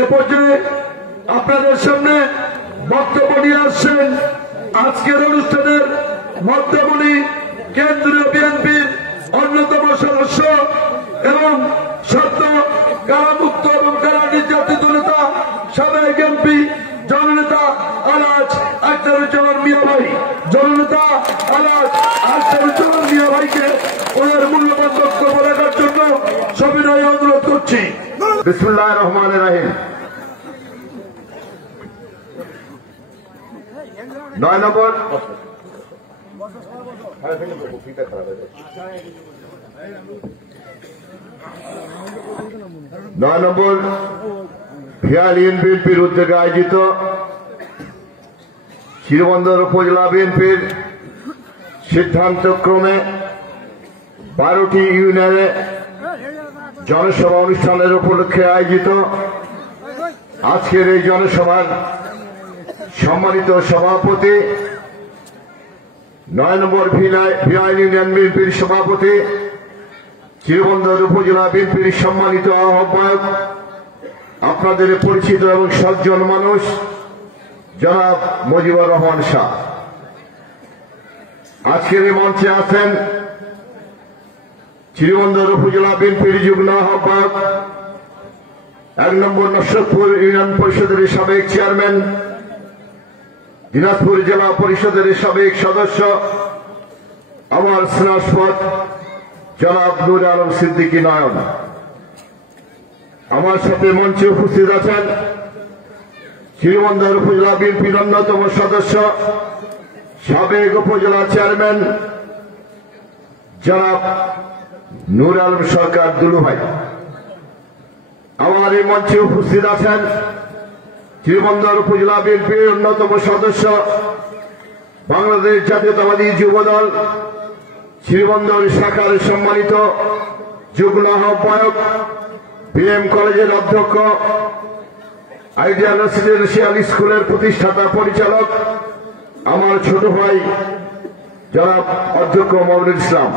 এ পর্যায়ে আপনাদের সামনে বক্তব্য নিয়ে আসছেন আজকের অনুষ্ঠানের মধ্যমণি কেন্দ্রীয় বিএনপির অন্যতম সদস্য এবং সদ্য কারামুক্ত এবং কারা নির্যাতিত নেতা সাবেক এমপি জননেতা আলহাজ আখতারুজ্জামান মিয়া ভাই। জননেতা আলহাজ আখতারুজ্জামান মিয়া ভাইকে ওনার মূল্যবান বক্তব্য রাখার জন্য সবিনয় অনুরোধ করছি। বিসমিল্লাহির রহমানির রহিম। 9 নম্বর ভিয়াল বিএনপির উদ্যোগে আয়োজিত শিরবন্দর উপজেলা বিএনপির সিদ্ধান্তক্রমে 12টি ইউনিয়নে জনসভা অনুষ্ঠানের উপলক্ষে আয়োজিত আজকের এই জনসভার সম্মানিত সভাপতি 9 নম্বর ভিয়াল ইউনিয়ন বিএনপির সভাপতি শিরবন্দর উপজেলা বিএনপির সম্মানিত আহ্বায়ক আপনাদের পরিচিত এবং সজ্জন মানুষ জনাব মুজিবুর রহমান শাহ। আজকের এই মঞ্চে আছেন শিরবন্দর উপজেলা বিএনপির যুগ্ম আহ্বায়ক 1 নম্বর নসরতপুর ইউনিয়ন পরিষদের সাবেক চেয়ারম্যান, দিনাজপুর জেলা পরিষদের সাবেক সদস্য আমার স্নেহাস্পদ জনাব নূর আলম সিদ্দিকী নয়ন। আমার সাথে মঞ্চে উপস্থিত আছেন শিরবন্দর উপজেলা বিএনপির অন্যতম সদস্য সাবেক উপজেলা চেয়ারম্যান জনাব নূর আলম সরকার দুলু ভাই। আমার এই মঞ্চে উপস্থিত আছেন শিরবন্দর উপজেলা বিএনপির অন্যতম সদস্য বাংলাদেশ জাতীয়তাবাদী যুবদল শিরবন্দর শাখার সম্মানিত যুগ্ম আহ্বায়ক, বিএম কলেজের অধ্যক্ষ, আইডিয়াল রেসিডেন্সিয়াল স্কুলের প্রতিষ্ঠাতা পরিচালক আমার ছোট ভাই জনাব অধ্যক্ষ মমিনুল ইসলাম।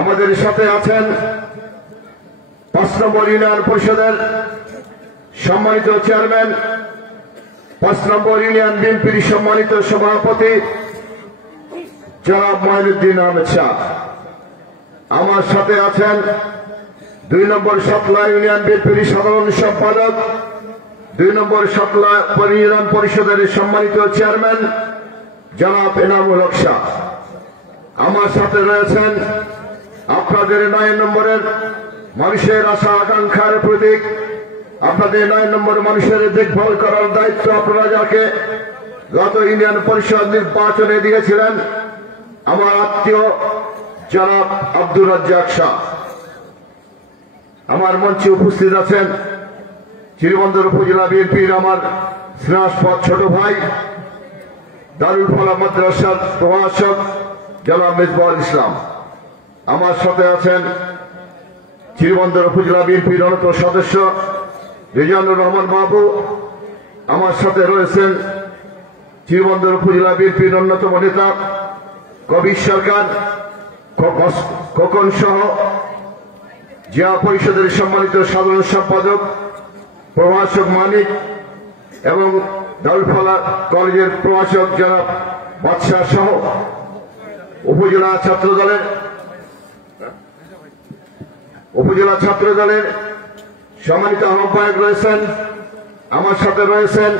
আমাদের সাথে আছেন 5 নম্বর ইউনিয়ন পরিষদের সম্মানিত চেয়ারম্যান, 5 নম্বর ইউনিয়ন বিএনপির সম্মানিত সভাপতি জনাব মঈনুদ্দিন আহমেদ শাহ। আমার সাথে আছেন 2 নম্বর সাতলা ইউনিয়ন বিএনপির সাধারণ সম্পাদক, 2 নম্বর সাতলা ইউনিয়ন পরিষদের সম্মানিত চেয়ারম্যান জনাব এনামুল হক শাহ। আমার সাথে রয়েছেন আপনাদের 9 নম্বরের মানুষের আশা আকাঙ্ক্ষার প্রতীক, আপনাদের 9 নম্বর মানুষের দেখভাল করার দায়িত্ব আপনারা যাকে গত ইউনিয়ন পরিষদ নির্বাচনে দিয়েছিলেন, আমার আত্মীয় জনাব আব্দুর রাজ্জাক শাহ। আমার মঞ্চে উপস্থিত আছেন শিরবন্দর উপজেলা বিএনপির আমার স্নেহাস্পদ ছোট ভাই দারুল ফলা মাদ্রাসার প্রভাষক জনাব মেজবাহুল ইসলাম। আমার সাথে আছেন শিরবন্দর উপজেলা বিএনপির অন্যতম সদস্য রেজানুর রহমান বাবু। আমার সাথে রয়েছেন শিরবন্দর উপজেলা বিএনপির অন্যতম নেতা কবির সরকার খোকন সহ জেলা পরিষদের সম্মানিত সাধারণ সম্পাদক প্রভাষক মানিক এবং দারুলফলা কলেজের প্রভাষক জনাব বাদশাহ সহ উপজেলা ছাত্র দলের সম্মানিত আহ্বায়ক রয়েছেন। আমার সাথে রয়েছেন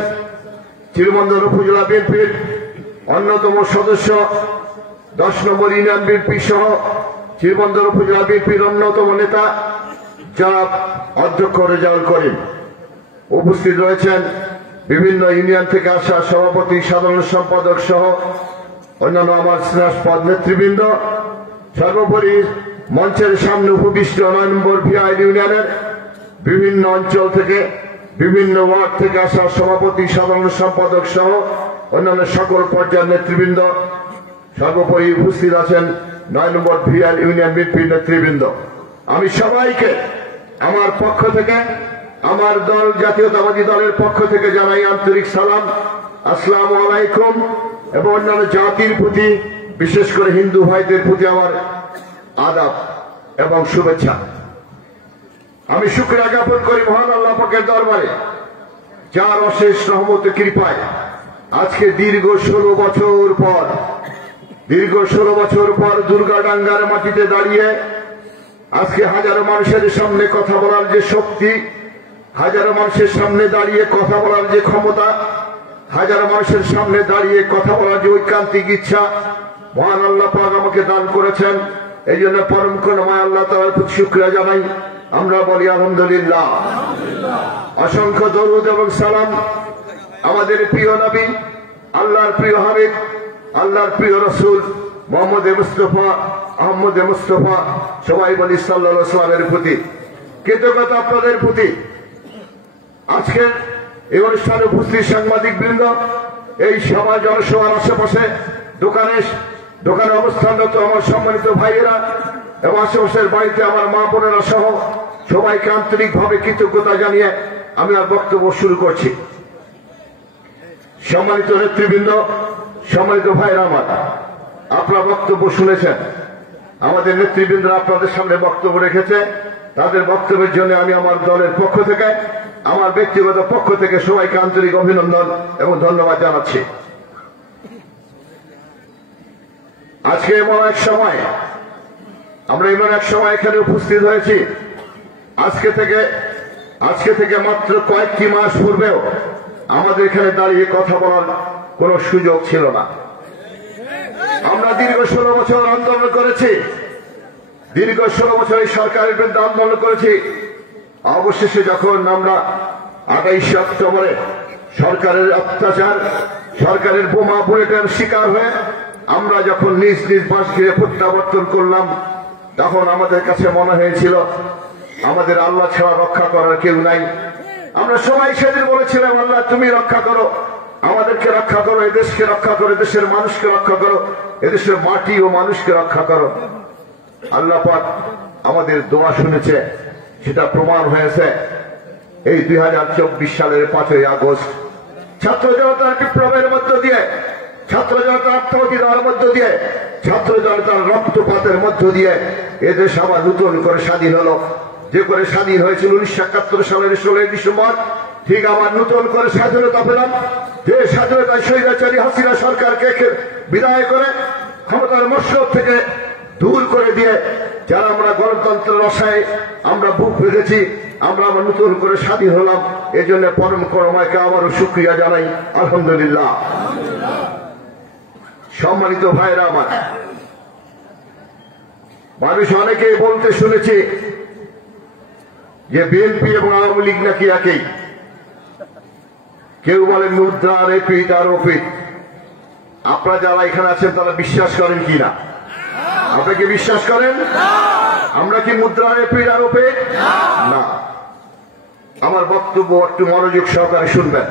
শিরবন্দর উপজেলা বিএনপির অন্যতম সদস্য 10 নম্বর ইউনিয়ন বিএনপি সহ শিরবন্দর উপজেলা বিএনপির অন্যতম নেতা জনাব অধ্যক্ষ রেজাউল করিম। উপস্থিত রয়েছেন বিভিন্ন ইউনিয়ন থেকে আসা সভাপতি, সাধারণ সম্পাদক সহ অন্যান্য আমার স্নেহাস্পদ নেতৃবৃন্দ। সর্বোপরি মঞ্চের সামনে উপবিষ্ট 9 নম্বর ভিয়াল ইউনিয়নের বিভিন্ন অঞ্চল থেকে, বিভিন্ন ওয়ার্ড থেকে আসা সভাপতি, সাধারণ সম্পাদক সহ অন্যান্য সকল পর্যায়ের নেতৃবৃন্দ। সর্বোপরি উপস্থিত আছেন 9 নম্বর ভিয়াল ইউনিয়ন বিএনপির নেতৃবৃন্দ। আমি সবাইকে আমার পক্ষ থেকে, আমার দল জাতীয়তাবাদী দলের পক্ষ থেকে জানাই আন্তরিক সালাম, আসসালামু আলাইকুম। এবং অন্যান্য জাতির প্রতি, বিশেষ করে হিন্দু ভাইদের প্রতি আমার আদাব এবং শুভেচ্ছা। আমি শুকরিয়া জ্ঞাপন করি মহান আল্লাহ পাকের পাকের দরবারে যার অশেষ রহমত কৃপায় আজকে দীর্ঘ 16 বছর পর দুর্গাডাঙ্গার মাটিতে দাঁড়িয়ে আজকে হাজারো মানুষের সামনে কথা বলার যে শক্তি, হাজারো মানুষের সামনে দাঁড়িয়ে কথা বলার যে ক্ষমতা, হাজারো মানুষের সামনে দাঁড়িয়ে কথা বলার যে ঐকান্তিক ইচ্ছা মহান আল্লাহ পাক আমাকে দান করেছেন। এই জন্য পরম করুণাময় আল্লাহ তাআলার প্রতি শুকরিয়া জানাই। আমরা বলি আলহামদুলিল্লাহ। অসংখ্য দরুদ এবং সালাম আমাদের প্রিয় নবী, আল্লাহর প্রিয় হাবিব, আল্লাহর প্রিয় রাসূল আহমদ মুস্তফা সবাই বলি সাল্লাল্লাহু আলাইহি ওয়াসাল্লামের প্রতি। কৃতজ্ঞতা আপনাদের প্রতি। আজকের এই অনুষ্ঠানে উপস্থিত সাংবাদিক বৃন্দ, এই সভা জনসভার আশেপাশে দোকানে অবস্থানরত আমার সম্মানিত ভাইয়েরা এবং আশেপাশের বাড়িতে আমার মা বোনেরা সহ সবাইকে আন্তরিকভাবে কৃতজ্ঞতা জানিয়ে আমি আর বক্তব্য শুরু করছি। সম্মানিত নেতৃবৃন্দ, সম্মানিত ভাইয়েরা আমার, আপনারা বক্তব্য শুনেছেন। আমাদের নেতৃবৃন্দ আপনাদের সামনে বক্তব্য রেখেছে। তাদের বক্তব্যের জন্য আমি আমার দলের পক্ষ থেকে, আমার ব্যক্তিগত পক্ষ থেকে সবাইকে আন্তরিক অভিনন্দন এবং ধন্যবাদ জানাচ্ছি। আজকে এমন এক সময় এখানে উপস্থিত হয়েছি, আজকে থেকে মাত্র কয়েকটি মাস পূর্বেও আমাদের এখানে দাঁড়িয়ে কথা বলার কোন সুযোগ ছিল না। আমরা দীর্ঘ 16 বছর আন্দোলন করেছি, দীর্ঘ 16 বছর এই সরকারের বিরুদ্ধে আন্দোলন করেছি। অবশেষে যখন আমরা 28 অক্টোবরে সরকারের অত্যাচার, সরকারের বোমা বুলেটের শিকার হয়ে আমরা যখন নিজ নিজ বাসগৃহে প্রত্যাবর্তন করলাম, তখন আমাদের কাছে মনে হয়েছিল আমাদের আল্লাহ ছাড়া রক্ষা করার কেউ নাই। আমরা সবাই সেদিন বলেছিলাম, আল্লাহ তুমি রক্ষা করো, আমাদেরকে রক্ষা করো, এদেশকে রক্ষা করো, দেশের মানুষকে রক্ষা করো, এদেশের মাটি ও মানুষকে রক্ষা করো। আল্লাহ পাক আমাদের দোয়া শুনেছে, সেটা প্রমাণ হয়েছে এই 2024 সালের 5ই আগস্ট ছাত্র জনতার বিপ্লবের মধ্য দিয়ে, ছাত্র জনতার আত্মাহুতি দেওয়ার মধ্য দিয়ে, ছাত্র জনতার রক্তপাতের মধ্য দিয়ে এদেশ আবার নতুন করে স্বাধীন হলো। যে করে স্বাধীন হয়েছিল 1971 সালের 16 ডিসেম্বর, ঠিক আবার নতুন করে স্বাধীনতা পেলাম। যে স্বাধীনতায় স্বৈরাচারী হাসিনা সরকারকে বিদায় করে ক্ষমতার মসনদ থেকে দূর করে দিয়ে যারা আমরা গণতন্ত্রের আশায় আমরা বুক বেঁধেছি, আমরা আবার নতুন করে স্বাধীন হলাম। এই জন্য পরম করুণাময়কে আবারও শুকরিয়া জানাই, আলহামদুলিল্লাহ। সম্মানিত ভাইরা আমার, মানুষ অনেকেই বলতে শুনেছি যে বিএনপি এবং আওয়ামী লীগ নাকি একই। কেউ বলে মুদ্রার এপিঠ আর ওপিঠ। আপনারা যারা এখানে আছেন তারা বিশ্বাস করেন কিনা? আপনি কি বিশ্বাস করেন? আমরা কি মুদ্রার এপিঠ আর ওপিঠ? না। আমার বক্তব্য একটু মনোযোগ সহকারে শুনবেন।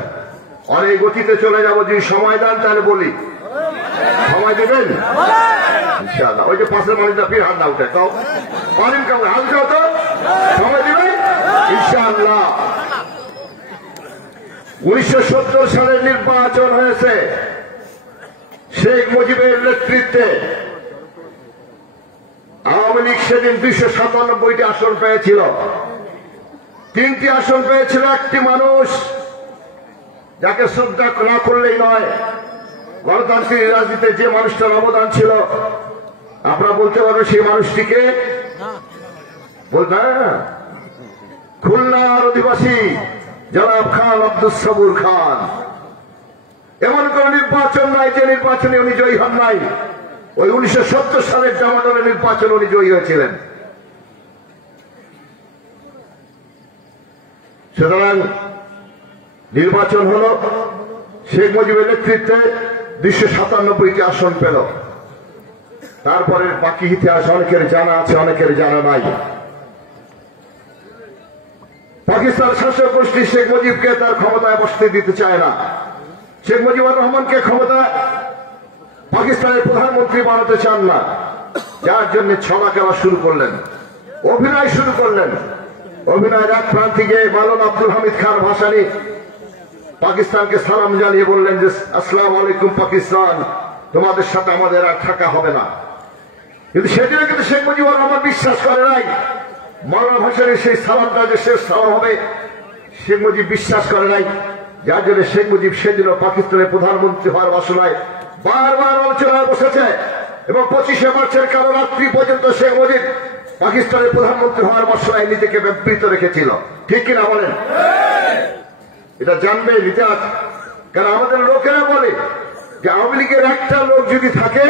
অনেক গতিতে চলে যাব, যদি সময় দেন তাহলে বলি। সময় দেবেন ইনশাআল্লাহ। ওই যে পাশের মানুষটা ফির হাত না উঠে তাও পারেন, কেমন হালকা হতো, সময় দেবেন ইনশাআল্লাহ। 1970 সালের নির্বাচন হয়েছে শেখ মুজিবের নেতৃত্বে। আওয়ামী লীগ সেদিন 297টি আসন পেয়েছিল। 3টি আসন পেয়েছিল একটি মানুষ, যাকে শ্রদ্ধা না করলেই নয়। গণতান্ত্রিক রাজনীতিতে যে মানুষটার অবদান ছিল, আপনারা বলতে পারবেন সেই মানুষটিকে? বলবেন খুলনার অধিবাসী জনাব খান আব্দুস সবুর খান। এমন কোন নির্বাচন নাই যে নির্বাচনে উনি জয়ী হন নাই। ওই 1970 সালের জামাতের নির্বাচন উনি জয়ী হয়েছিলেন। সুতরাং নির্বাচন হল, শেখ মুজিবের নেতৃত্বে 297টি আসন পেল। তারপরে বাকি ইতিহাস অনেকের জানা আছে, অনেকের জানা নাই। পাকিস্তান শাসক গোষ্ঠী শেখ মুজিবকে তার ক্ষমতায় বসতে দিতে চায় না। শেখ মুজিবুর রহমানকে ক্ষমতায় পাকিস্তানের প্রধানমন্ত্রী বানাতে চান না, যার জন্য ছড়া খেলা শুরু করলেন, অভিনয় শুরু করলেন। অভিনয়ের এক প্রান্তে গিয়ে মাওলানা আব্দুল হামিদ খান ভাসানী পাকিস্তানকে সালাম জানিয়ে বললেন যে আসসালামু আলাইকুম পাকিস্তান, তোমাদের সাথে আমাদের আর থাকা হবে না। কিন্তু সেদিনে কিন্তু শেখ মুজিবুর রহমান বিশ্বাস করে নাই মাওলানা ভাসানীর সেই সালামটা যে শেষ সালাম হবে, শেখ মুজিব বিশ্বাস করে নাই, যার জন্য শেখ মুজিব সেদিন পাকিস্তানের প্রধানমন্ত্রী হওয়ার বাসনায় বারবার আলোচনায় বসেছে এবং 25শে মার্চের কালো রাত্রি পর্যন্ত শেখ মুজিব পাকিস্তানের প্রধানমন্ত্রী হওয়ার বাসনায় নিজেকে বিবৃত রেখেছিল। ঠিক কিনা বলেন? এটা জানবে ইতিহাস। কারণ আমাদের লোকেরা বলে যে আওয়ামী লীগের একটা লোক যদি থাকে,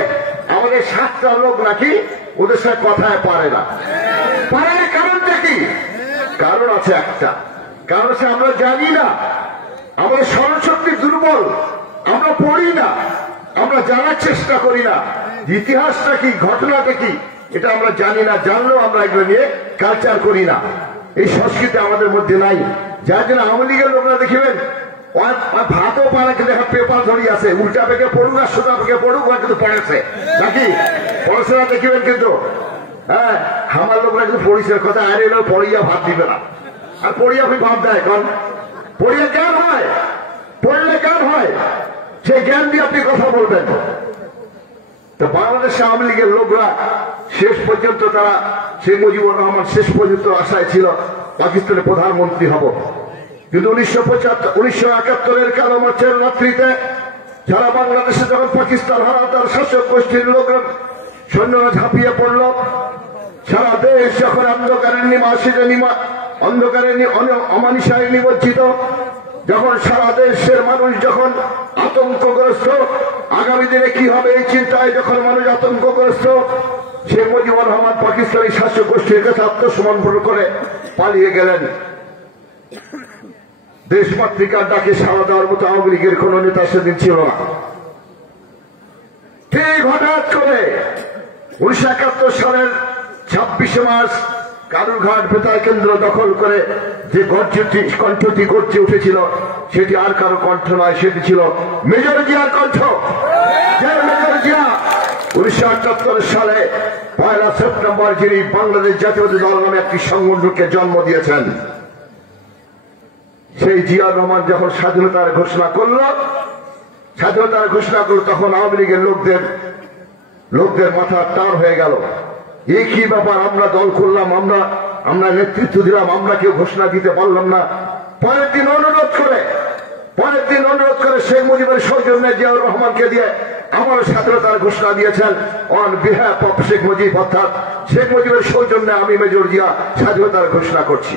আমাদের 7টা লোক নাকি ওদের সাথে কথায় পারে না। পারে কারণটা কি? কারণ আছে একটা, কারণ হচ্ছে আমরা জানি না, আমাদের স্মরণশক্তি দুর্বল, আমরা পড়ি না, আমরা জানার চেষ্টা করি না ইতিহাসটা কি, ঘটনাটা কি, এটা আমরা জানি না। জানলেও আমরা এগুলো নিয়ে কালচার করি না, এই সংস্কৃতি আমাদের মধ্যে নাই। যার জন্য আওয়ামী লীগের লোকরা দেখিবেন ভাতও পারে, কিন্তু দেখা পেপার ধরিয়ে আছে, উল্টা পেকে পড়ুক আর সোজা পেকে পড়ুক, ওরা কিন্তু পড়েছে নাকি পড়েছে না দেখিবেন। কিন্তু হ্যাঁ, আমার লোকরা কিন্তু পড়িছে কথা, আরে এলো পড়িয়া ভাত দিবে না, আর পড়িয়া আপনি ভাত দেয়, কারণ পড়িয়া জ্ঞান হয়, পড়লে জ্ঞান হয়, সেই জ্ঞান দিয়ে আপনি কথা বলবেন। তো বাংলাদেশে আওয়ামী লীগের লোকরা শেষ পর্যন্ত তারা শেখ মুজিবুর রহমান শেষ পর্যন্ত আশায় ছিল পাকিস্তানের প্রধানমন্ত্রী হব। কিন্তু 1971-এর কালো মার্চের রাত্রিতে যারা বাংলাদেশে যখন পাকিস্তান হারা, তার শাসক গোষ্ঠীর লোকরা সৈন্যরা ঝাঁপিয়ে পড়ল, সারা দেশ যখন অন্ধকারের অমানিসায় নিমজ্জিত, যখন সারা দেশের মানুষ যখন আতঙ্কগ্রস্ত, আগামী দিনে কি হবে এই চিন্তায় যখন মানুষ আতঙ্কগ্রস্ত, শেখ মুজিবুর রহমান পাকিস্তানি শাসক গোষ্ঠীর কাছে আত্মসমর্পণ করে পালিয়ে গেলেন। দেশমাতৃকার ডাকে সাড়া দেওয়ার মতো আওয়ামী লীগের কোন নেতা সেদিন ছিল না। ঠিক হঠাৎ করে 1971 সালের 26শে মার্চ কালুরঘাট বেতার কেন্দ্র দখল করে যে কণ্ঠটি গর্জে উঠেছিল, সেটি আর কারো কণ্ঠ নয়, সেটি ছিল মেজর জিয়ার কণ্ঠ। যে মেজর জিয়া 1978 সালে 1 সেপ্টেম্বর যিনি বাংলাদেশ জাতীয়তাবাদী দল নামে একটি সংগঠনকে জন্ম দিয়েছেন, সেই জিয়াউর রহমান যখন স্বাধীনতার ঘোষণা করল, তখন আওয়ামী লীগের লোকদের মাথা টান হয়ে গেল। এই কি ব্যাপার, আমরা দল করলাম, আমরা নেতৃত্ব দিলাম, আমরা কেউ ঘোষণা দিতে পারলাম না। পরের দিন অনুরোধ করে শেখ মুজিবের সৌজন্যে জিয়াউর রহমানকে দিয়ে আমারও স্বাধীনতার ঘোষণা দিয়েছেন। On behalf of Sheikh Mujib, অর্থাৎ শেখ মুজিবের সৌজন্যে আমি মেজর জিয়া স্বাধীনতার ঘোষণা করছি।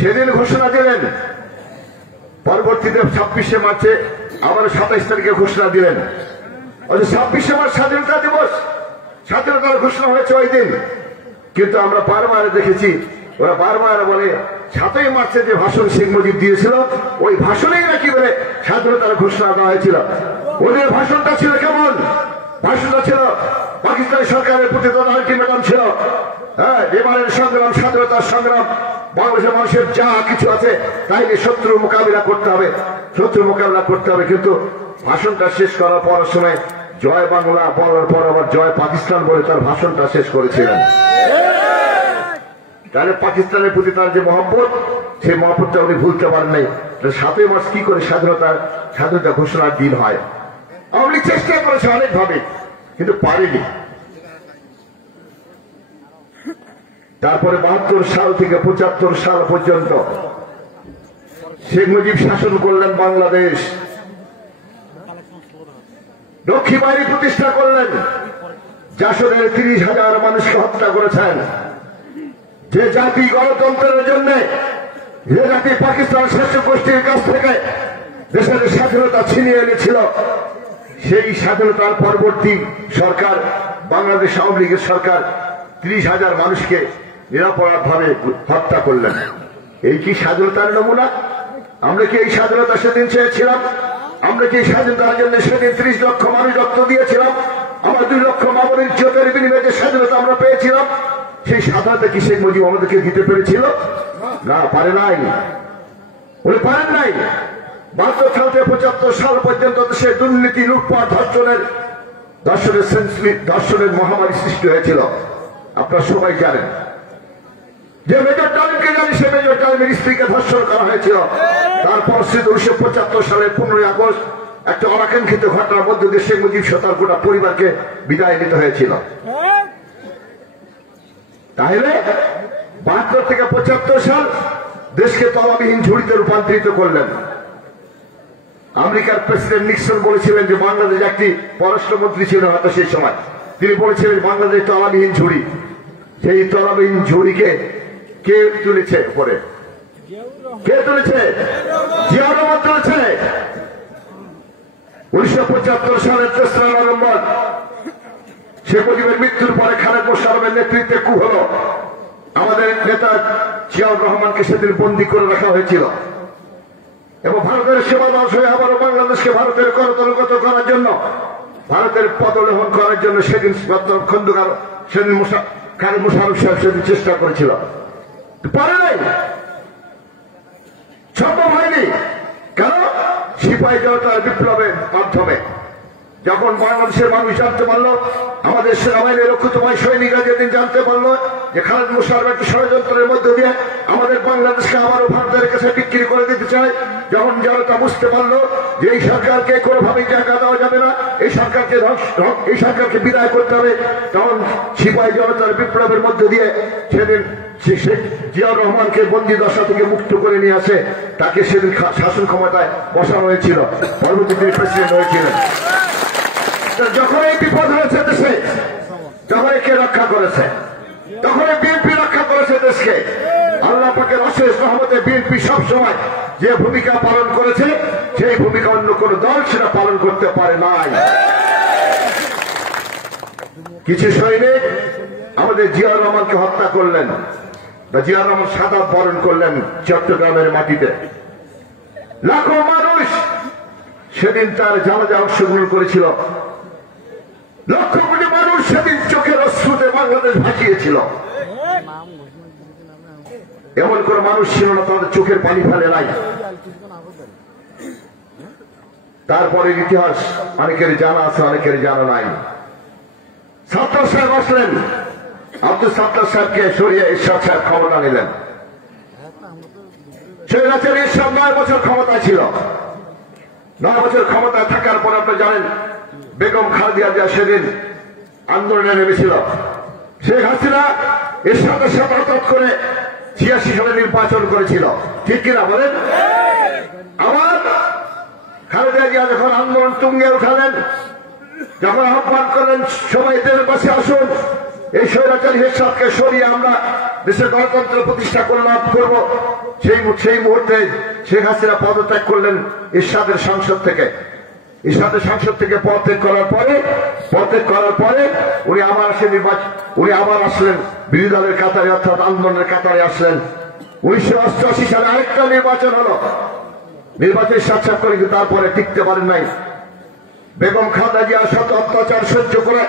সেদিন ঘোষণা দিলেন, পরবর্তীতে 26শে মার্চে আবার 27 তারিখে ঘোষণা দিলেন। 26শে মার্চ স্বাধীনতা দিবস, স্বাধীনতার ঘোষণা হয়েছে ওই দিন। কিন্তু আমরা বারবার দেখেছি, ওরা বারবার বলে 7ই মার্চে যে ভাষণ শেখ মুজিব দিয়েছিল, ওই ভাষণেই নাকি বলে স্বাধীনতার ঘোষণা দেওয়া হয়েছিল। ওদের ভাষণটা ছিল কেমন? ভাষণটা ছিল পাকিস্তানি সরকারের প্রতি আলটিমেটাম ছিল, হ্যাঁ, এবারের সংগ্রাম, স্বাধীনতার সংগ্রাম, বাংলাদেশের মানুষের যা কিছু আছে তাই নিয়ে শত্রুর মোকাবিলা করতে হবে। কিন্তু ভাষণটা শেষ করার পর সময় জয় বাংলা বলার পর আবার জয় পাকিস্তান বলে তার ভাষণটা শেষ করেছিলেন। তাহলে পাকিস্তানের প্রতি তার যে মহব্বত, সেই মহব্বতটা উনি ভুলতে পারেন নাই। 7ই মার্চ কি করে স্বাধীনতা ঘোষণার দিন হয়? আওয়ামী লীগ চেষ্টা করেছে অনেকভাবে, কিন্তু পারেনি। তারপরে 72 সাল থেকে 75 সাল পর্যন্ত শেখ মুজিব শাসন করলেন বাংলাদেশ। লক্ষ্মী বাহিনী প্রতিষ্ঠা করলেন, জাসদের 30,000 মানুষকে হত্যা করেছেন। যে জাতি গণতন্ত্রের জন্য, যে জাতি পাকিস্তান শাসক গোষ্ঠীর কাছ থেকে দেশের স্বাধীনতা ছিনিয়ে এনেছিল, সেই স্বাধীনতার পরবর্তী সরকার, বাংলাদেশ আওয়ামী লীগের সরকার 30,000 মানুষকে নিরাপরাধভাবে হত্যা করলেন। এই কি স্বাধীনতার নমুনা? আমরা কি এই স্বাধীনতা সেদিন চেয়েছিলাম? আমরা কি এই স্বাধীনতার জন্য সেদিন 30 লক্ষ মানুষ রক্ত দিয়েছিলাম? আমার 2 লক্ষ মামুনের ইজ্জতের বিনিময়ে যে স্বাধীনতা আমরা পেয়েছিলাম, সেই স্বাধীনতা কি শেখ মুজিব আমাদেরকে দিতে পেরেছিল? না, পারে নাই, উনি পারেন নাই। 72 সাল থেকে 75 সাল পর্যন্ত দেশে দুর্নীতি, লুটপাট, ধর্ষণের মহামারী সৃষ্টি হয়েছিল, আপনারা সবাই জানেন। যে মেজর ডালিমকে জানি, সে মেজর ডালিমের স্ত্রীকে ধর্ষণ করা হয়েছিল। তারপর 1975 সালের 15 আগস্ট একটা অনাকাঙ্ক্ষিত ঘটনার মধ্যে দিয়ে শেখ মুজিব তার গোটা পরিবারকে বিদায় নিতে হয়েছিল। তাহলে 72 থেকে 75 সাল দেশকে তলাবিহীন ঝুড়িতে রূপান্তরিত করলেন। আমেরিকার প্রেসিডেন্ট নিক্সন বলেছিলেন যে বাংলাদেশ, একটি পররাষ্ট্রমন্ত্রী ছিলেন হয়তো সেই সময়, তিনি বলেছিলেন বাংলাদেশ তলাবিহীন ঝুড়ি। সেই তলাবিহীন ঝুড়িকে কে তুলেছে উপরে? কে তুলেছে? জিয়াউর রহমান তুলেছে। 1975 সালের 3রা নভেম্বর শেখ মুজিবের মৃত্যুর পরে খালেদ মোশাররফের নেতৃত্বে কু হল। আমাদের নেতা জিয়াউর রহমানকে সেদিন বন্দী করে রাখা হয়েছিল এবং ভারতের সেবা দাস হয়ে আবারও বাংলাদেশকে ভারতের করতলগত করার জন্য, ভারতের পদলেহন করার জন্য সেদিন খন্দকার, সেদিন খালেদ মোশাররফ সাহেব সেদিন চেষ্টা করেছিল, পারে নাই, সম্ভব হয়নি। কেন? সিপাহী জনতার বিপ্লবের মাধ্যমে যখন বাংলাদেশের মানুষ জানতে পারলো, আমাদের সেনাবাহিনীর রক্ষিতময় সৈনিকরা যেদিন জানতে পারলো যে খালেদ মোশাররফ একটা ষড়যন্ত্রের মধ্য দিয়ে আমাদের বাংলাদেশকে আবারও ভারতের কাছে বিক্রি করে দিতে চায়, যখন জনতা বুঝতে পারলো যে এই সরকারকে কোনোভাবেই জায়গা দেওয়া যাবে না, এই সরকারকে বিদায় করতে হবে, তখন সিপাহী জনতার বিপ্লবের মধ্য দিয়ে সেদিন শেখ জিয়াউর রহমানকে বন্দী দশা থেকে মুক্ত করে নিয়ে আসে, তাকে সেদিন শাসন ক্ষমতায় বসানো হয়েছিল, পরবর্তী তিনি প্রেসিডেন্ট হয়েছিলেন। যখন এই বিপদ হয়েছে দেশে, যখন কে রক্ষা করেছে? তখন বিএনপি রক্ষা করেছে দেশকে। আল্লাহ পাকের অশেষ রহমতে বিএনপি সবসময় যে ভূমিকা পালন করেছে, সেই ভূমিকা অন্য কোন দল সেটা পালন করতে পারে নাই। কিছু সৈনিক আমাদের জিয়াউর রহমানকে হত্যা করলেন, জিয়াউর রহমান শাহাদাত বরণ করলেন চট্টগ্রামের মাটিতে। লাখো মানুষ সেদিন তার জানাজা অংশগ্রহণ করেছিল, লক্ষ কোটি মানুষ সেদিন চোখের অশ্রুতে বাংলাদেশ ভাসিয়েছিল। এমন কোন মানুষ ছিল না তাদের চোখের পানি ফেলে নাই। তারপরের ইতিহাস অনেকের জানা আছে, অনেকের জানা নাই। সাত্তার সাহেব আসলেন, আব্দুল সাত্তার সাহেবকে সরিয়ে এরশাদ সাহেব ক্ষমতা নিলেন। সেই রাজ্যের এরশাদ 9 বছর ক্ষমতায় ছিল। 9 বছর ক্ষমতায় থাকার পর আপনি জানেন বেগম খালেদা জিয়া সেদিন আন্দোলনে নেমেছিল। শেখ হাসিনা এরশাদের সাথে হঠাৎ করে 86 সালে নির্বাচন করেছিল, ঠিক কিনা বলেন? আবার খালেদা জিয়া যখন আন্দোলন তুঙ্গে উঠালেন, যখন আহ্বান করলেন সবাই দেশের পাশে আসুন, এই স্বৈরাচারী এরশাদকে সরিয়ে আমরা দেশের গণতন্ত্র প্রতিষ্ঠা করব, সেই মুহূর্তে শেখ হাসিনা পদত্যাগ করলেন এরশাদের সংসদ থেকে। এরশাদের সংসদ থেকে পদত্যাগ করার পরে উনি আবার আসলেন বিরোধী দলের কাতারে, অর্থাৎ আন্দোলনের কাতারে আসলেন। 1988 সালে আরেকটা নির্বাচন হলো, নির্বাচনের সাক্ষাৎ করে, কিন্তু তারপরে টিকতে পারেন নাই। বেগম খালেদা জিয়া শত অত্যাচার সহ্য করে,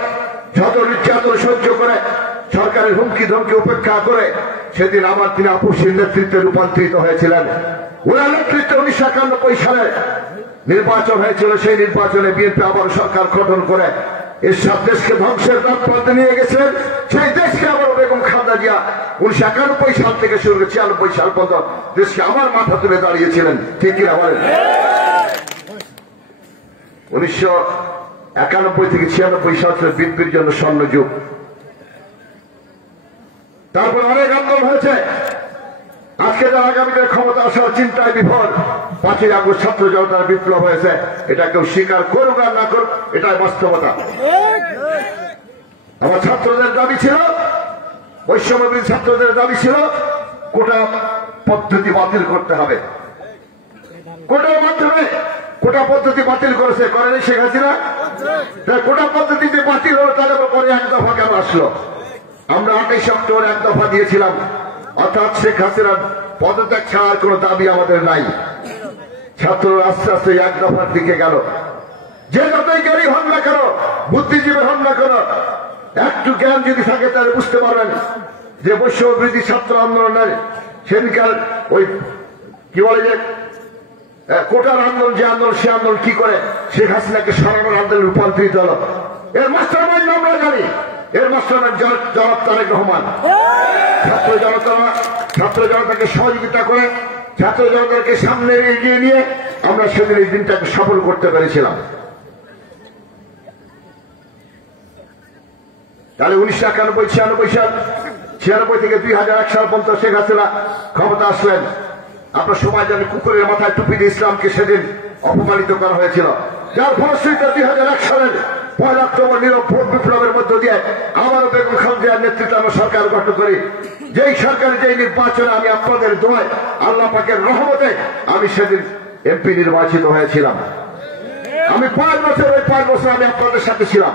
শত নির্যাতন সহ্য করে, সরকারের হুমকি ধমকি উপেক্ষা করে সেদিন আবার তিনি আপসীর নেতৃত্বে রূপান্তরিত হয়েছিলেন। ওনার নেতৃত্বে 1991 সালে নির্বাচন হয়েছিল। সেই নির্বাচনে বিএনপি আবার সরকার গঠন করে এরশাদ দেশকে ধ্বংসের পথে নিয়ে গেছেন। সেই দেশকে আবার বেগম খালেদা জিয়া 1991 সাল থেকে শুরু করে 96 সাল পর্যন্ত দেশকে আবার মাথা তুলে দাঁড়িয়েছিলেন, ঠিক কিনা বলেন? 1991 থেকে 96 সাল ছিল বিএনপির জন্য স্বর্ণযুগ। তারপর অনেক আন্দোলন হয়েছে। আজকে যারা আগামীতে ক্ষমতা আসার চিন্তায় বিফল, 5ই আগস্ট ছাত্র জনতার বিপ্লব হয়েছে, এটা কেউ স্বীকার করুক আর না করুক, এটাই বাস্তবতা। আমার ছাত্রদের দাবি ছিল, বৈষম্যবিরোধী ছাত্রদের দাবি ছিল কোটা পদ্ধতি বাতিল করতে হবে। কোটার মাধ্যমে কোটা পদ্ধতি বাতিল করেনি শেখ হাসিনা। কোটা পদ্ধতিতে বাতিল হলো, তাহলে পরে 1 দফা কেন আসলো? আমরা 28 অক্টোবর 1 দফা দিয়েছিলাম, অর্থাৎ শেখ হাসিনার পদত্যাগ ছাড়ার কোন দাবি আমাদের নাই। ছাত্ররা আস্তে আস্তে 1 দফার দিকে গেল। যে যতই জ্ঞানী হন না কেন, বুদ্ধিজীবী হন না কেন, একটু জ্ঞান যদি থাকে তাহলে বুঝতে পারবেন যে বৈষম্যবিরোধী ছাত্র আন্দোলনের সেদিনকার ওই কি বলে যে কোটার আন্দোলন, যে আন্দোলন, সে আন্দোলন কি করে শেখ হাসিনাকে সরানোর আন্দোলনে রূপান্তরিত হল। এর মাস্টার মাইন্ড আমরা জানি, এর মাস্টার জনাব তারেক রহমান। ছাত্র জনতাকে সহযোগিতা করে ছাত্র জনতাকে সামনে এগিয়ে নিয়ে আমরা সেদিন এই দিনটাকে সফল করতে পেরেছিলাম। তাহলে 1991, 96 থেকে 2001 সাল পর্যন্ত শেখ হাসিনা ক্ষমতা আসলেন। আপনার সমাজ জানে কুকুরের মাথায় টুপি দিয়ে ইসলামকে সেদিন অপমানিত করা হয়েছিল, যার ফলশ্রুতিতে 2001 সালের 1 অক্টোবর নীরব ভোট বিপ্লবের মধ্য দিয়ে আবারও বেগম খালেদার নেতৃত্বে আমরা সরকার গঠন করি। যেই সরকারের যেই নির্বাচনে আমি আপনাদের দোয়ায় আল্লাহ পাকের রহমতে আমি সেদিন এমপি নির্বাচিত হয়েছিলাম। আমি 5 বছর আমি আপনাদের সাথে ছিলাম।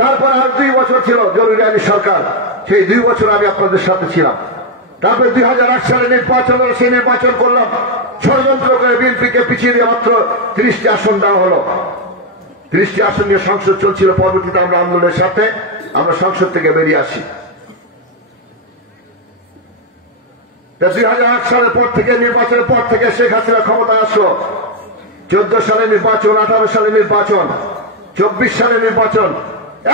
তারপর আর 2 বছর ছিল জরুরি আইনি সরকার, সেই 2 বছর আমি আপনাদের সাথে ছিলাম। তারপরে 2008 সালে নির্বাচন হলো, সেই নির্বাচন করলাম ষড়যন্ত্র করে বিএনপিকে পিছিয়ে দিয়ে মাত্র 30টি আসন দেওয়া হলো। 30টি আসন নিয়ে সংসদ চলছিল। পরবর্তীতে আমরা আন্দোলনের সাথে আমরা সংসদ থেকে বেরিয়ে আসি। 2008 সালের পর থেকে নির্বাচনের পর থেকে শেখ হাসিনা ক্ষমতা আসলো। 14 সালে নির্বাচন, 18 সালে নির্বাচন, 24 সালে নির্বাচন।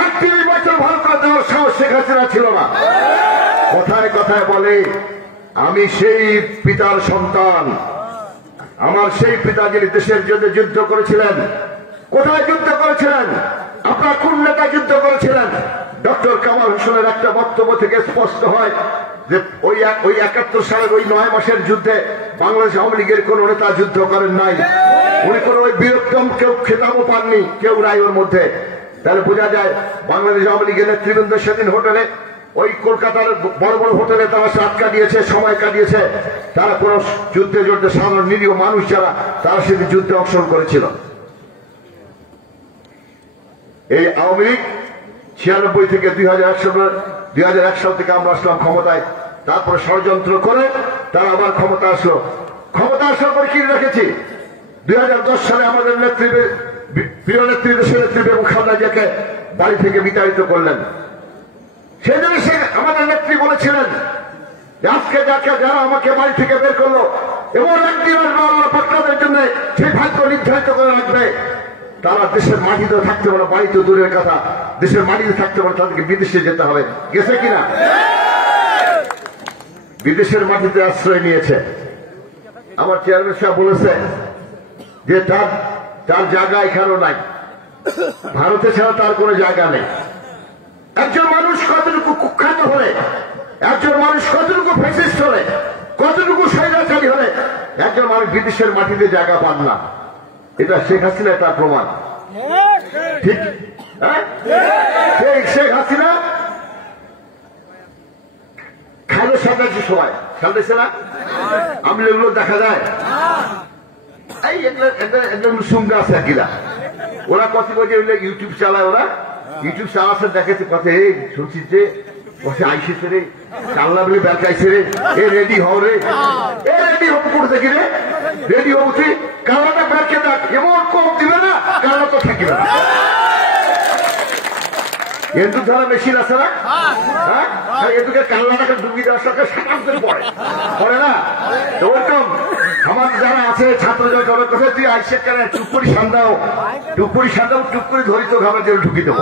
একটি নির্বাচন ভালো করে দেওয়ার সাহস শেখ হাসিনা ছিল না। কথায় কথায় বলে আমি সেই পিতার সন্তান, আমার সেই পিতা যিনি দেশের জন্য যুদ্ধ করেছিলেন। কোথায় যুদ্ধ করেছিলেন? আপনার কোন নেতা যুদ্ধ করেছিলেন? ডক্টর কামাল হোসেনের একটা বক্তব্য থেকে স্পষ্ট হয় যে ওই 71 সালের ওই 9 মাসের যুদ্ধে বাংলাদেশ আওয়ামী লীগের কোন নেতা যুদ্ধ করেন নাই। উনি কোন ওই বীরত্তম কেউ খেতাবও পাননি, কেউ নাই ওর মধ্যে। তাহলে বোঝা যায় বাংলাদেশ আওয়ামী লীগের নেতৃবৃন্দ সেদিন হোটেলে, ওই কলকাতার বড় বড় হোটেলে তারা রাত কাটিয়েছে, সময় কাটিয়েছে। তারা কোন যুদ্ধে সাধারণ নিরীহ মানুষ যারা, তারা সেদিন যুদ্ধে অংশগ্রহণ করেছিল। এই আওয়ামী লীগ 96 থেকে 2001 সাল থেকে আমরা আসলাম ক্ষমতায়। তারপরে ষড়যন্ত্র করে তারা আবার ক্ষমতা আসলো। ক্ষমতা আসার পরে কি রেখেছি? 2010 সালে আমাদের প্রিয় নেত্রী, দেশের নেত্রী বেগম খালেদা জিয়াকে বাড়ি থেকে বিতাড়িত করলেন। সেই জন্য আমাদের নেত্রী বলেছিলেন যে আজকে যারা আমাকে বাড়ি থেকে বের করলো, এবং একদিন আল্লাহ পাক তাদের জন্য সেই ভাগ্য নির্ধারিত করে রাখবে। তারা দেশের মাটিতে থাকতে পারে, বাড়িতে দূরের কথা, দেশের মাটিতে থাকতে পারে, তাদেরকে বিদেশে যেতে হবে। গেছে কিনা? বিদেশের মাটিতে আশ্রয় নিয়েছে। আমার চেয়ারম্যান সাহেব বলেছে যে তার জায়গা এখানেও নাই, ভারতে ছাড়া তার কোনো জায়গা নেই। একজন মানুষ কতটুকু কুখ্যাত হলে, একজন মানুষ কতটুকু ফ্যাসিস্ট হলে, কতটুকু স্বৈরাচারী হলে একজন মানুষ বিদেশের মাটিতে জায়গা পান না। এটা শেখ হাসিনা তার প্রমাণ। ঠিক শেখ হাসিনা খালের সাজাচ্ছে সবাই সাজাচ্ছে না, আমি এগুলো দেখা যায়। এই একজন সঙ্গে আছে একইরা, ওরা কত বছর ইউটিউব চালায়, ওরা ইউটিউব চালাচ্ছে, দেখেছে কথা এই শুনছি যে বসে আইসেছে রে, চাল্লা বলে বেলকাইছে রে, এ রেডি হও রে, এ রেডি হব করে দেখি রে, রেডি হবো তুই কালাটা ব্যাগকে দেখ, এমন কম দিবে না কালা তো থাকিবে না। এন্দু ধরা মেশিন আছে না, হ্যাঁ, এদুকে কাল্লাটাকে ডুবি দেওয়ার সঙ্গে সাকাম করে পড়ে না। ওরকম আমার যারা আছে ছাত্র জনের কথা, তুই আইসে কেন চুপ করি সান্দাও, চুপ করি সান্দাও, চুপ করে ধরি তো ঘামের জন্য ঢুকি দেবো,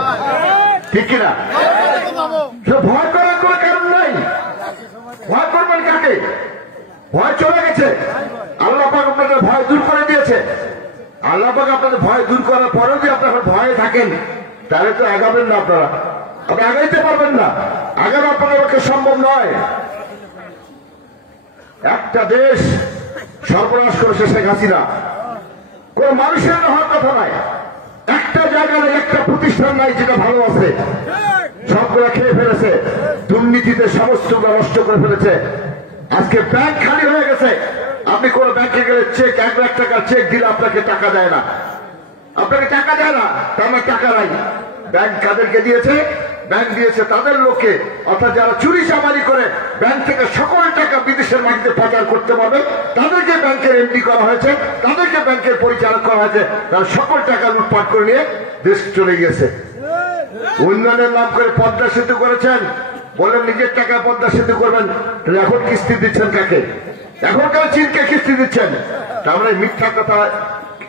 ঠিক কিনা? ভয় করার কোনো কারণ নাই। ভয় করবেন কাকে? ভয় চলে গেছে। আল্লাহ পাক আপনাদের ভয় দূর করে দিয়েছে। আল্লাহ পাক আপনাদের ভয় দূর করার পরেও যদি আপনারা ভয়ে থাকেন, তাহলে তো আগাবেন না, আপনারা আপনি আগাইতে পারবেন না। আগানো আপনাদের পক্ষে সম্ভব নয়। একটা দেশ সর্বনাশ করেছে শেখ হাসিনা, কোন মানুষের হওয়ার কথা নাই। একটা জায়গা নেই, একটা প্রতিষ্ঠান নাই যেটা ভালো আছে, সবগুলো খেয়ে ফেলেছে। দুর্নীতিতে সমস্ত নষ্ট করে ফেলেছে। আজকে ব্যাংক খালি হয়ে গেছে। আপনি কোন ব্যাংকে গেলে চেক 1 লাখ টাকার চেক দিলে আপনাকে টাকা দেয় না, আপনাকে টাকা দেয় না, তার মানে টাকা নাই। ব্যাংক কাদেরকে দিয়েছে? ব্যাংক দিয়েছে তাদের লোককে, অর্থাৎ যারা চুরি চামারি করে ব্যাংক থেকে সকল টাকা বিদেশের মাটিতে পাচার করতে পারবে, তাদেরকে ব্যাংকের এমডি করা হয়েছে, তাদেরকে ব্যাংকের পরিচালক করা হয়েছে। তারা সকল টাকা লুটপাট করে নিয়ে দেশ চলে গিয়েছে। উন্নয়নের নাম করে পদ্মা সেতু করেছেন, বললেন নিজের টাকা পদ্মা সেতু করবেন, তাহলে এখন কিস্তি দিচ্ছেন কাকে? এখন কেন চীনকে কিস্তি দিচ্ছেন? তার মানে মিথ্যা কথা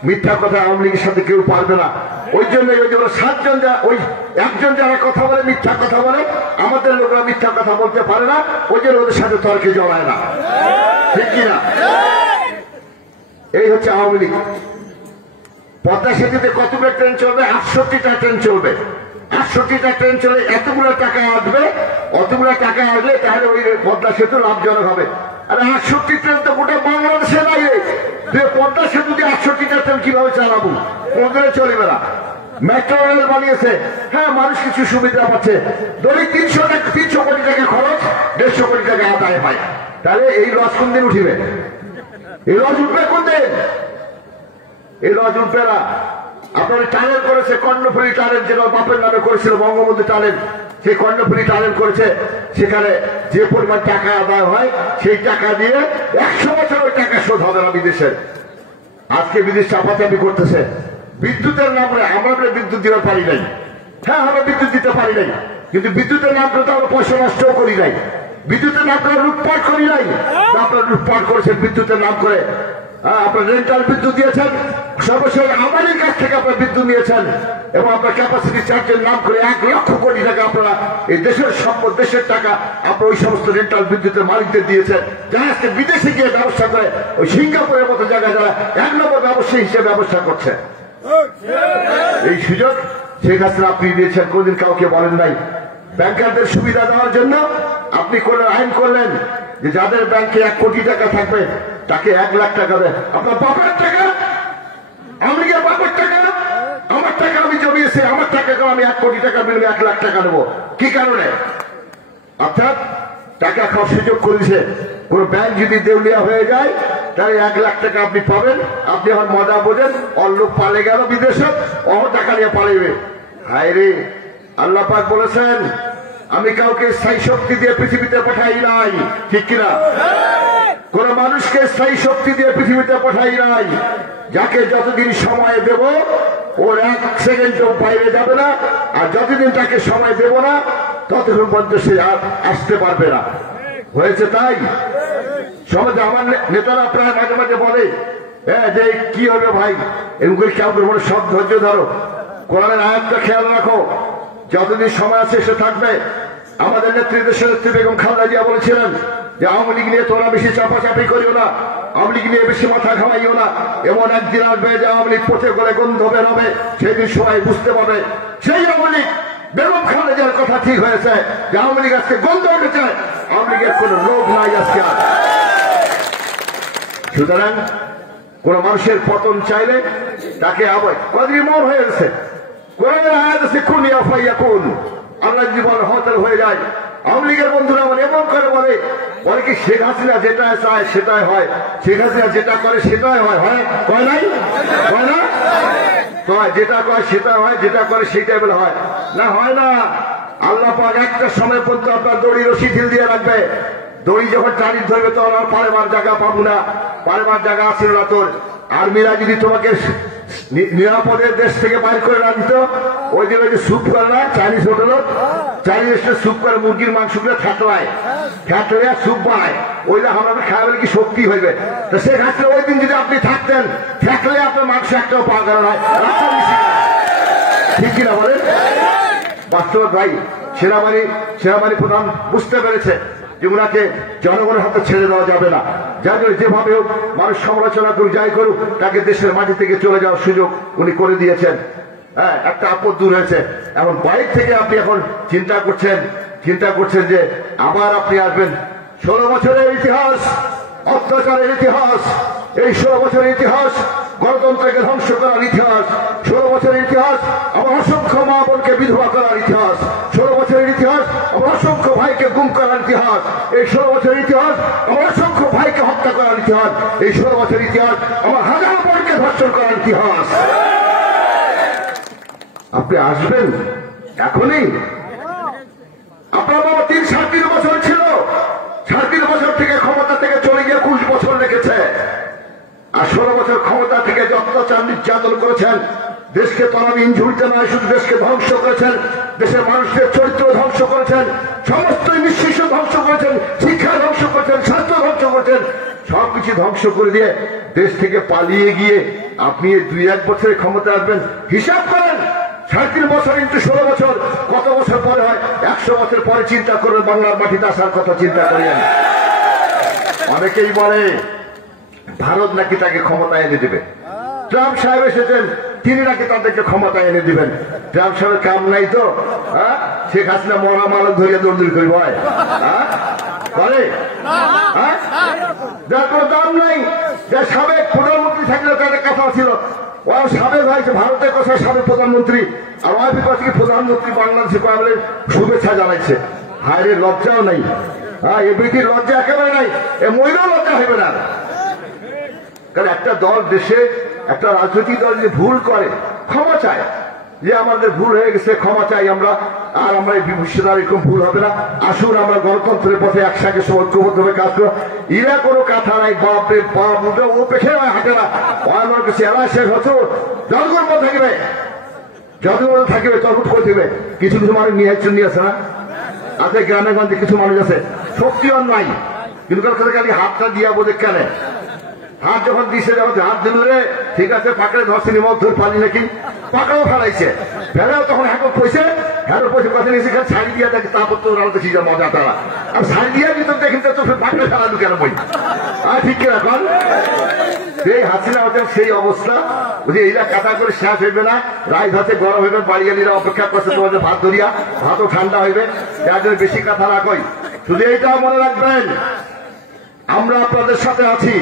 মিথ্যা কথা আওয়ামী লীগের সাথে কেউ পারবে না। ওই জন্য ওই যে সাতজন ওই একজন যারা কথা বলে মিথ্যা কথা বলে, আমাদের লোকরা মিথ্যা কথা বলতে পারে না, ওই জন্য ওদের সাথে তর্কে জড়ায় না, ঠিক কিনা? এই হচ্ছে আওয়ামী লীগ। পদ্মা সেতুতে কতগুলো ট্রেন চলবে? 68টা ট্রেন চলবে। 68টা ট্রেন চলে এতগুলো টাকা আসবে, অতগুলো টাকা আসলে তাহলে ওই পদ্মা সেতু লাভজনক হবে। আরে 68 ট্রেন তো গোটা বাংলাদেশে নাই। পদ্মা সেতু দিয়ে 68টা ট্রেন কিভাবে চালাবো? কোনদিনে চলবে না। মেট্রো রেল বানিয়েছে, হ্যাঁ মানুষ কিছু সুবিধা পাচ্ছে, দৈনিক 300 কোটি টাকা খরচ, 150 কোটি টাকা আদায় হয়। তাহলে এই লস কোন দিন উঠিবে? এই লস উঠবে কোন দিন? এই লস উঠবে না। আপনার টানেল করেছে, কর্ণফুলী টানেল, যেটা বাপের নামে করেছিল বঙ্গবন্ধু টানেল, সেই কর্ণফুলী টানেল করেছে। সেখানে যে পরিমাণ টাকা আদায় হয় সেই টাকা দিয়ে 100 বছর ওই টাকা শোধ হবে না বিদেশের। আজকে বিদেশ চাপাচাপি করতেছে বিদ্যুতের নাম করে। আমরা বিদ্যুৎ দিতে পারি নাই, হ্যাঁ আমরা বিদ্যুৎ দিতে পারি নাই, কিন্তু বিদ্যুতের নাম করে তো আমরা পয়সা নষ্টও করি নাই, বিদ্যুতের নাম করে লুটপাট করি নাই। আপনারা লুটপাট করেছেন বিদ্যুতের নাম করে। আপনার রেন্টাল বিদ্যুৎ দিয়েছেন, সর্বশেষ আমাদের কাছ থেকে আপনার বিদ্যুৎ নিয়েছেন, এবং আপনার ক্যাপাসিটি চার্জের নাম করে 1 লক্ষ কোটি টাকা আপনারা এই দেশের সম্পদ, দেশের টাকা আপনার ওই সমস্ত রেন্টাল বিদ্যুতের মালিকদের দিয়েছেন, যারা আজকে বিদেশে গিয়ে ব্যবসা করে ওই সিঙ্গাপুরের মতো জায়গায় যারা 1 নম্বর ব্যবসায়ী হিসেবে ব্যবসা করছে। এই সুযোগ শেখ হাসিনা আপনি দিয়েছেন, কোনদিন কাউকে বলেন নাই। ব্যাংকারদের সুবিধা দেওয়ার জন্য আপনি কোন আইন করলেন যে যাদের ব্যাংকে 1 কোটি টাকা থাকবে তাকে 1 লাখ টাকা দেয়। আপনার বাপের টাকা, আমি বাপের টাকা, আমার টাকা আমি জমিয়েছি, আমার টাকা আমি 1 কোটি টাকা বিনিময়ে 1 লাখ টাকা নেবো। কি কারণে? অর্থাৎ টাকা খাওয়ার সুযোগ করেছে। কোন ব্যাংক যদি দেউলিয়া হয়ে যায় তাহলে 1 লাখ টাকা আপনি পাবেন। আপনি এখন মজা বোঝেন, ওর লোক পালে গেল বিদেশে, ও টাকা নিয়ে পালাইবে। হায় রে, আল্লাহ পাক বলেছেন আমি কাউকে স্থায়ী শক্তি দিয়ে পৃথিবীতে পাঠাই নাই, ঠিক কিনা? কোন মানুষকে স্থায়ী শক্তি দিয়ে পৃথিবীতে পাঠাই নাই। যাকে যতদিন সময় দেব ওর 1 সেকেন্ডও বাইরে যাবে না, আর যতদিন তাকে সময় দেব না ততক্ষণ পর্যন্ত সে আসতে পারবে না। হয়েছে তাই। সমাজে আমার নেতারা প্রায় মাঝে মাঝে বলে যে কি হবে ভাই, এমনি কাউকে বলে সব ধৈর্য ধরো, কোরআনের আয়াতটা খেয়াল রাখো, যতদিন সময় আছে সে থাকবে। আমাদের নেত্রী, দেশের নেত্রী বেগম খালেদা জিয়া বলেছিলেন যে আওয়ামী লীগ নিয়ে তোমরা বেশি চাপাচাপি করিও না, আওয়ামী লীগ নিয়ে বেশি মাথা ঘামাইও না। এমন একদিন আসবে যে আওয়ামী লীগ পথে করে গন্ধ বের হবে, সেদিন সবাই বুঝতে পারবে সেই আওয়ামী লীগ। বেগম খালেদা জিয়ার কথা ঠিক হয়েছে যে আওয়ামী লীগ আজকে গন্ধ উঠেছে, আওয়ামী লীগের কোন লোভ নাই আজকে। সুতরাং কোন মানুষের পতন চাইলে তাকে আবার কদিন মন হয়ে গেছে, কোরআনের আয়াত আছে কুন ইয়াফাইয়াকুন, আল্লাহ যদি বলে হতাল হয়ে যায়। আওয়ামী লীগের বন্ধুরা আমার এমন করে বলে কি শেখ হাসিনা যেটা চায় সেটাই হয়, শেখ হাসিনা যেটা করে সেটাই হয়, হয় কয় নাই, হয় না? কয় যেটা কয় সেটা হয়, যেটা করে সেটাই বলে হয় না, হয় না। আল্লাহ পাক একটা সময় পর্যন্ত আপনার দড়ি রশি ঢিল দিয়ে রাখবে। দড়ি যখন টানি ধরবে তখন আর পারেবার জায়গা পাবো না, পারেবার জায়গা আসছিল না তোর। আর্মিরা যদি তোমাকে নিরাপদের দেশ থেকে বাইর করে না দিত, ওই দিন ওই যে স্যুপ করে না চাইনিজ হোটেল, চাইনিজ স্যুপ করে মুরগির মাংসগুলো ঠেকলায় স্যুপ বানায়, ওইটা আমাদের খাওয়ালে কি শক্তি হইবে? তো সে ঘাটলে ওই দিন যদি আপনি থাকতেন, ঠেকলে আপনার মাংস একটাও পাওয়া গেল না, ঠিক কিনা বলেন? বাস্তব ভাই, সেনাবাহিনী প্রধান বুঝতে পেরেছে যে উনাকে জনগণের হাতে ছেড়ে দেওয়া যাবে না। যার জন্য যেভাবে হোক মানুষ সমালোচনা করুক, যাই করুক, তাকে দেশের মাটি থেকে চলে যাওয়ার সুযোগ উনি করে দিয়েছেন। হ্যাঁ, একটা আপদ দূর হয়েছে। এখন বাইরে থেকে আপনি এখন চিন্তা করছেন যে আবার আপনি আসবেন। 16 বছরের ইতিহাস, অত্যাচারের ইতিহাস, এই 16 বছরের ইতিহাস গণতন্ত্রকে ধ্বংস করার ইতিহাস, 16 বছরের ইতিহাস আমার অসংখ্য মা বোনকে বিধবা করার ইতিহাস, 16 বছরের ইতিহাস আমার অসংখ্য ভাইকে গুম করার ইতিহাস, এই 16 বছরের ইতিহাস আমার অসংখ্য ভাইকে হত্যা করার ইতিহাস, এই 16 বছরের ইতিহাস আমার হাজার বোনকে ধর্ষণ করার ইতিহাস। আপনি আসবেন এখনই? আপনার বাবা 3-3.5 বছর ছিল, 3.5 বছর থেকে ক্ষমতা থেকে চলে গিয়ে 20 বছর লেগেছে। আর 16 বছর ক্ষমতা থেকে অত্যাচার নির্যাতন করেছেন, দেশকে তলাবিহীন ঝুড়িতে নয় শুধু দেশকে ধ্বংস করেছেন, দেশের মানুষদের চরিত্র ধ্বংস করেছেন, সমস্ত নিঃশিষ্ট ধ্বংস করেছেন, শিক্ষা ধ্বংস করেছেন, স্বাস্থ্য ধ্বংস করেছেন, সবকিছু ধ্বংস করে দিয়ে দেশ থেকে পালিয়ে গিয়ে আপনি 2-1 বছরের ক্ষমতা আসবেন। হিসাব করেন 3.5 বছর ইন্টু 16 বছর কত বছর পরে হয়? 100 বছর পরে চিন্তা করবেন বাংলার মাটিতে আসার কথা চিন্তা করেন। অনেকেই বলে ভারত নাকি তাকে ক্ষমতা এনে দেবে। ট্রাম্প সাহেব এসেছেন, তিনি নাকি তাদেরকে ক্ষমতা এনে দিবেন। ট্রাম্প সাহেবের কাম নাই তো, শেখ হাসিনা মরা মালক ধরিয়া দৌড়দৌড়ি করি হয় করে, যার কোনো দাম নাই। যার সাবেক প্রধানমন্ত্রী থাকলে তাদের কথা ছিল, ও সাবেক হয়েছে ভারতের কথা সাবেক প্রধানমন্ত্রী, আর ওই বিপক্ষে প্রধানমন্ত্রী বাংলাদেশে আমাদের শুভেচ্ছা জানাইছে। হায়রে লজ্জাও নাই, এ বৃদ্ধির লজ্জা একেবারে নাই, এ মহিলাও লজ্জা হইবে না। কারণ একটা দল দেশে, একটা রাজনৈতিক দল যে ভুল করে ক্ষমা চায়, যে আমাদের ভুল হয়ে গেছে ক্ষমা চাই আমরা, আর আমরা এই ভবিষ্যতে এরকম ভুল হবে না। আসুন আমরা গণতন্ত্রের পথে একসাথে ঐক্যবদ্ধভাবে কাজ করো। এরা কোনো কথা নাই, বাপরে বাপ, ও পেখে হাঁটে না, আমার কাছে এরা শেষ হতো জনগণ পথ থাকবে, জনগণ থাকবে, তখন করে দেবে। কিছু কিছু মানুষ নিয়ে আছে না, আছে গ্রামে গঞ্জে কিছু মানুষ আছে শক্তিও নাই, কিন্তু খালি হাতটা দিয়া বোধ কেন হাত যখন দিছে, যখন হাত দিলে ঠিক আছে পাকড়ে ধরছে নিমক ধরে পালি নাকি পাকড়াও ফেলাইছে, ফেলেও তখন হ্যাঁ পয়সা কথা নিয়েছে শাড়ি দিয়া দেখে, তারপর তো দেখছি যে মজা তারা, আর শাড়ি দিয়া ভিতর দেখেন তো পাকড়ে ফেলালু কেন বই, ঠিক কিনা কন? সেই হাসিনা হচ্ছেন সেই অবস্থা, বুঝি এইটা কাটা করে শেষ হইবে না, রাইজ হাতে গরম হইবে, বাড়িয়ালিরা অপেক্ষা করছে তোমাদের ভাত ধরিয়া, ভাতও ঠান্ডা হইবে, যার জন্য বেশি কথা না কই। শুধু এইটাও মনে রাখবেন, আমরা আপনাদের সাথে আছি।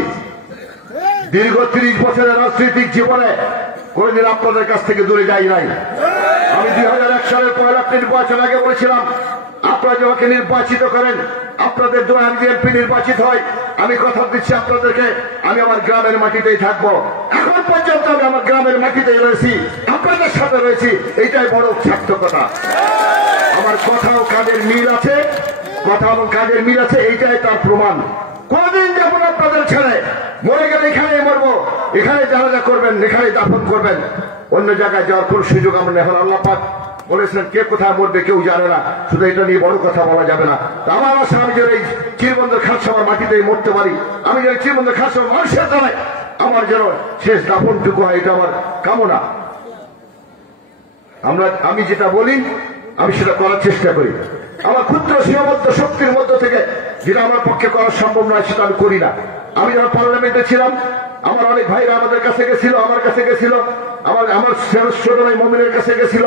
দীর্ঘ 30 বছরের রাজনৈতিক জীবনে কোনদিন আপনাদের কাছ থেকে দূরে যাই নাই। আমি 2001 সালের পয়লা নির্বাচন আগে বলেছিলাম, আপনারা যখন নির্বাচিত করেন, আপনাদের দ্বারা আমি এমপি নির্বাচিত হয়, আমি কথা দিচ্ছি আপনাদেরকে, আমি আমার গ্রামের মাটিতেই থাকবো। এখন পর্যন্ত আমি আমার গ্রামের মাটিতেই রয়েছি, আপনাদের সাথে রয়েছি, এইটাই বড় সার্থকতা। আমার কথা ও কাজের মিল আছে, কথা এবং কাজের মিল আছে, এইটাই তার প্রমাণ। কোনদিন যাবো আপনাদের ছেড়ে, মরে গেলে এখানেই মরবো, এখানে জানাজা করবেন, এখানে দাফন করবেন, অন্য জায়গায় যাওয়ার কোন সুযোগ আমরা এখন আল্লাহ পাক বলেছিলেন কে কোথায় মরবে কেউ জানে না, শুধু এটা নিয়ে বড় কথা বলা যাবে না। আমার আশা আমি যেন এই চিরবন্দর খানসামার মাটিতেই মরতে পারি, আমি যেন চিরবন্দর খানসামার মানুষের জানাই আমার যেন শেষ দাফনটুকু হয়, এটা আমার কামনা। আমি যেটা বলি আমি সেটা করার চেষ্টা করি, আমার ক্ষুদ্র সীমাবদ্ধ শক্তির মধ্য থেকে যেটা আমার পক্ষে করা সম্ভব নয় সেটা আমি করি না। আমি যখন পার্লামেন্টে ছিলাম, আমার অনেক ভাইরা আমাদের কাছে গেছিল, আমার কাছে গেছিল, আমার ছোট ভাই মমিনের কাছে গেছিল,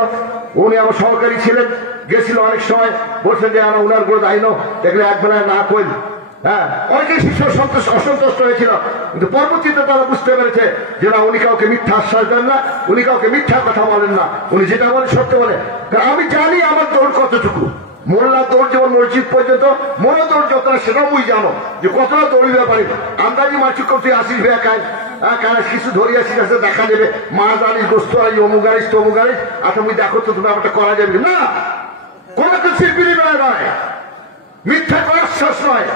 উনি আমার সহকারী ছিলেন, গেছিল অনেক সময়, বলছেন যে আমরা উনার গোড় আইনো দেখলে একবেলায় না কইল, অনেকেই শিষ্য অসন্তুষ্ট হয়েছিল, কিন্তু পরবর্তীতে তারা বুঝতে পেরেছে যে না, উনি কাউকে মিথ্যা আশ্বাস দেন না, উনি কাউকে মিথ্যা কথা বলেন না, উনি যেটা বলেন সত্য বলে। আমি জানি আমার দৌড় কতটুকু, মোল্লা দৌড় যেমন মসজিদ পর্যন্ত, মনে দৌড় যত সেটাও মুই জানো যে কতটা দৌড়িতে পারি। আন্দাজি মাছুক করতে আসিস ভাইয়া কাজ কিছু ধরি আসিস, আসতে দেখা যাবে মাছ আনিস, গোস্ত আনিস, অমুক আনিস তমুক আনিস, আচ্ছা মুই দেখো তো তুমি ব্যাপারটা করা যাবে না, কোন কিছুর বিনিময় নয়, মিথ্যা করার শেষ নয়।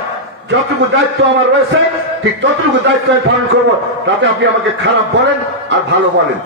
যতটুকু দায়িত্ব আমার রয়েছে ঠিক ততটুকু দায়িত্ব আমি পালন করবো, তাতে আপনি আমাকে খারাপ বলেন আর ভালো বলেন,